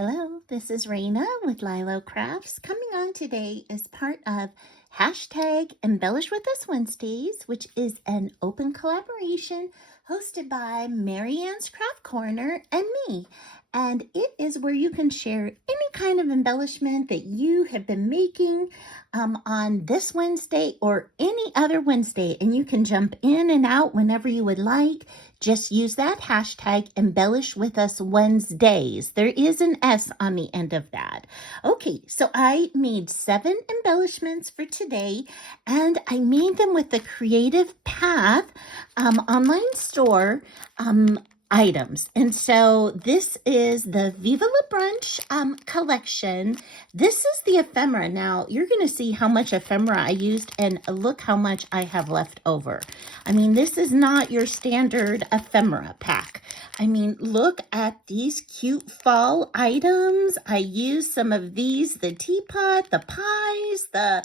Hello, this is Raina with LYLO Crafts coming on today as part of hashtag Embellish With Us Wednesdays, which is an open collaboration hosted by Marianne's Craft Corner and me. And it is where you can share any kind of embellishment that you have been making on this Wednesday or any other Wednesday. And you can jump in and out whenever you would like. Just use that hashtag Embellish With Us Wednesdays. There is an S on the end of that. Okay, so I made 7 embellishments for today, and I made them with the Creative Path online store items. And so this is the Viva La Brunch collection. This is the ephemera. Now you're going to see how much ephemera I used, and look how much I have left over. I mean, this is not your standard ephemera pack. I mean, look at these cute fall items. I used some of these, the teapot, the pies, the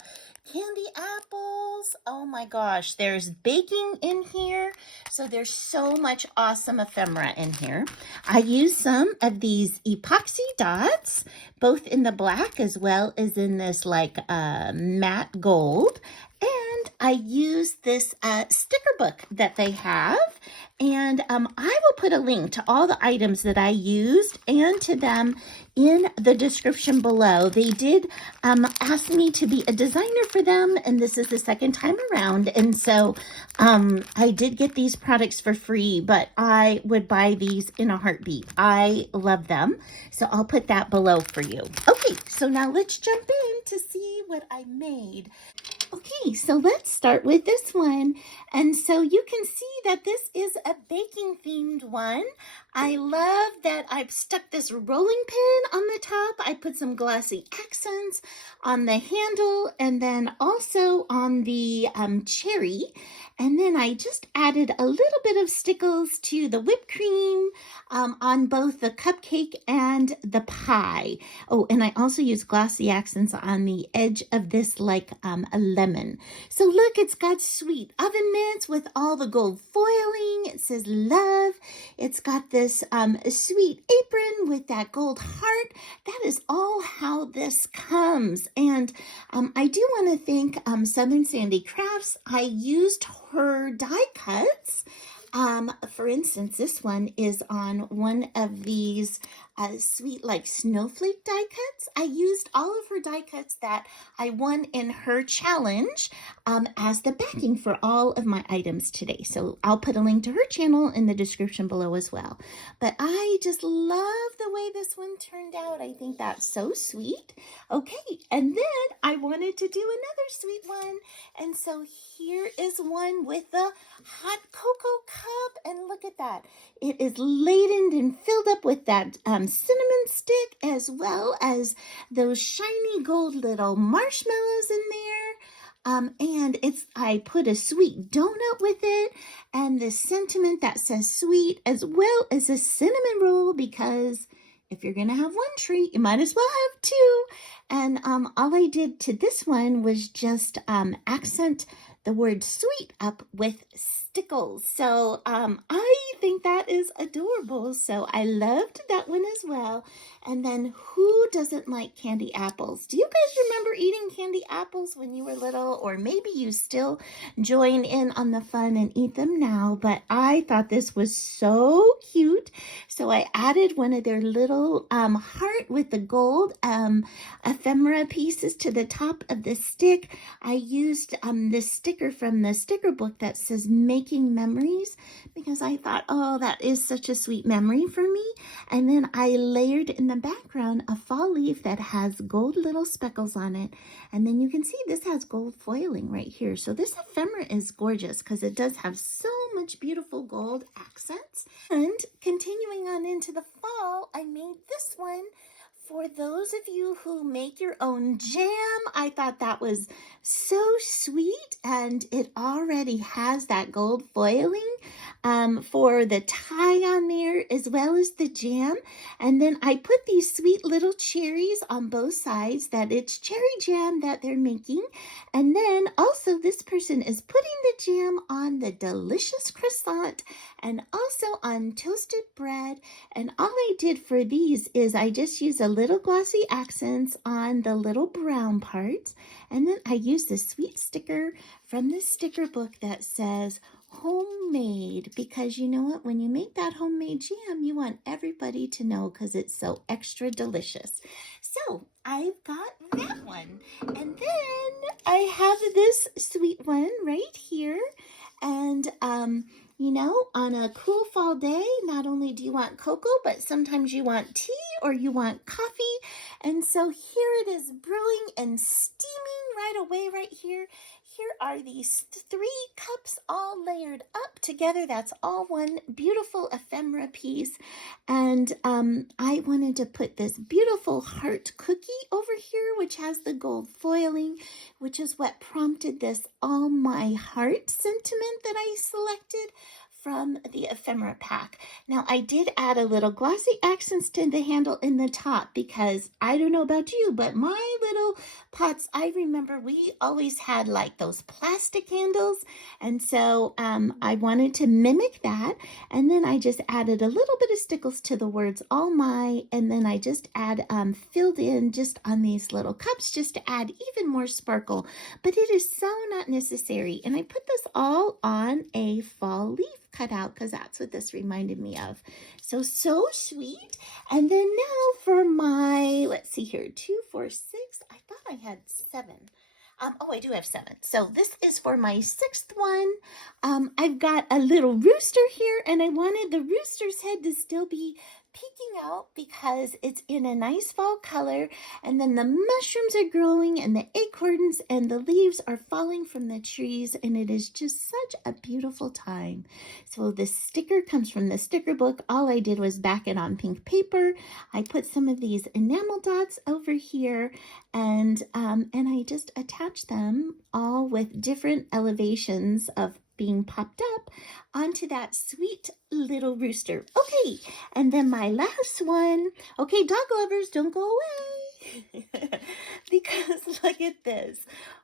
candy apples. Oh my gosh, there's baking in here. So there's so much awesome ephemera in here. I used some of these epoxy dots, both in the black as well as in this like matte gold. And I used this sticker book that they have. And I will put a link to all the items that I used and to them in the description below. They did ask me to be a designer for them, and this is the second time around. And so I did get these products for free, but I would buy these in a heartbeat. I love them. So I'll put that below for you. Okay, so now let's jump in to see what I made. Okay, so let's start with this one. And so you can see that this is a baking themed one. I love that I've stuck this rolling pin on the top. I put some glossy accents on the handle and then also on the cherry. And then I just added a little bit of stickles to the whipped cream on both the cupcake and the pie. Oh, and I also used glossy accents on the edge of this like a lemon. So look, it's got sweet oven mitts with all the gold foiling. It says love. It's got this sweet apron with that gold heart. That is all how this comes. And I do want to thank Southern Sandy Crafts. I used her die cuts. For instance, this one is on one of these sweet like snowflake die cuts. I used all of her die cuts that I won in her challenge as the backing for all of my items today. So I'll put a link to her channel in the description below as well. But I just love the way this one turned out. I think that's so sweet. Okay, and then I wanted to do another sweet one. And so here is one with the hot cocoa cup, and look at that. It is laden and filled up with that cinnamon stick, as well as those shiny gold little marshmallows in there. And I put a sweet donut with it, and the sentiment that says sweet, as well as a cinnamon roll, because if you're going to have one treat, you might as well have two. And all I did to this one was just accent the word sweet up with stickles. So I think that is adorable. So I loved that one as well. And then who doesn't like candy apples? Do you guys remember eating candy apples when you were little? Or maybe you still join in on the fun and eat them now. But I thought this was so cute. So I added one of their little heart with the gold ephemera pieces to the top of the stick. I used this sticker from the sticker book that says Making Memories, because I thought, oh, that is such a sweet memory for me. And then I layered in the background a fall leaf that has gold little speckles on it. And then you can see this has gold foiling right here. So this ephemera is gorgeous because it does have so much beautiful gold accents. And continuing on into the fall, I made this one For those of you who make your own jam, I thought that was so sweet, and it already has that gold foiling for the tie on there as well as the jam. And then I put these sweet little cherries on both sides, that it's cherry jam that they're making. And then also this person is putting the jam on the delicious croissant and also on toasted bread. And all I did for these is I just used a little glossy accents on the little brown parts. And then I used the sweet sticker from the sticker book that says homemade, because you know what? When you make that homemade jam, you want everybody to know because it's so extra delicious. So I've got that one. And then I have this sweet one right here. And, you know, on a cool fall day, not only do you want cocoa, but sometimes you want tea or you want coffee. And so here it is brewing and steaming right away right here. Here are these 3 cups all layered up together. That's all one beautiful ephemera piece. And I wanted to put this beautiful heart cookie over here, which has the gold foiling, which is what prompted this all my heart sentiment that I selected from the ephemera pack. Now I did add a little glossy accents to the handle in the top because I don't know about you, but my little pots, I remember we always had like those plastic handles. And so I wanted to mimic that. And then I just added a little bit of stickles to the words all my, and then I just filled in just on these little cups just to add even more sparkle. But it is so not necessary. And I put this all on a fall leaf cut out because that's what this reminded me of. So sweet. And then now for my, let's see here, 2, 4, 6. I thought I had 7. Oh, I do have 7. So this is for my 6th one. I've got a little rooster here, and I wanted the rooster's head to still be peeking out because it's in a nice fall color. And then the mushrooms are growing and the acorns and the leaves are falling from the trees. And it is just such a beautiful time. So the sticker comes from the sticker book. All I did was back it on pink paper. I put some of these enamel dots over here, and I just attached them all with different elevations of being popped up onto that sweet little rooster. Okay, and then my last one. Okay, dog lovers, don't go away. Because look at this.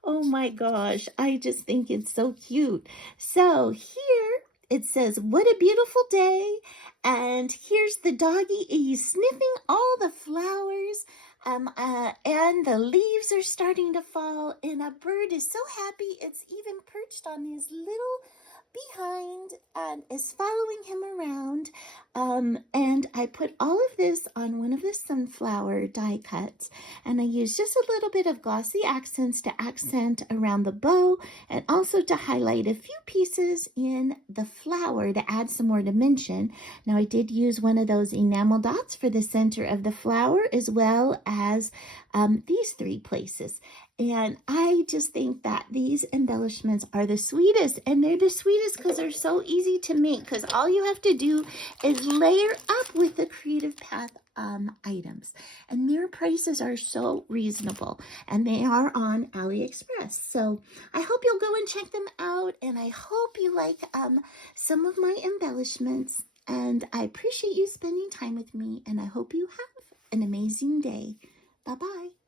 Oh my gosh, I just think it's so cute. So here it says, what a beautiful day. And here's the doggy. He's sniffing all the flowers. And the leaves are starting to fall, and a bird is so happy it's even perched on his little behind and is following him around. And I put all of this on one of the sunflower die cuts, and I used just a little bit of glossy accents to accent around the bow and also to highlight a few pieces in the flower to add some more dimension. Now I did use one of those enamel dots for the center of the flower as well as these 3 places. And I just think that these embellishments are the sweetest, and they're the sweetest because they're so easy to make, because all you have to do is layer up with the Creative Path items. And their prices are so reasonable, and they are on AliExpress. So I hope you'll go and check them out, and I hope you like some of my embellishments. And I appreciate you spending time with me, and I hope you have an amazing day. Bye-bye.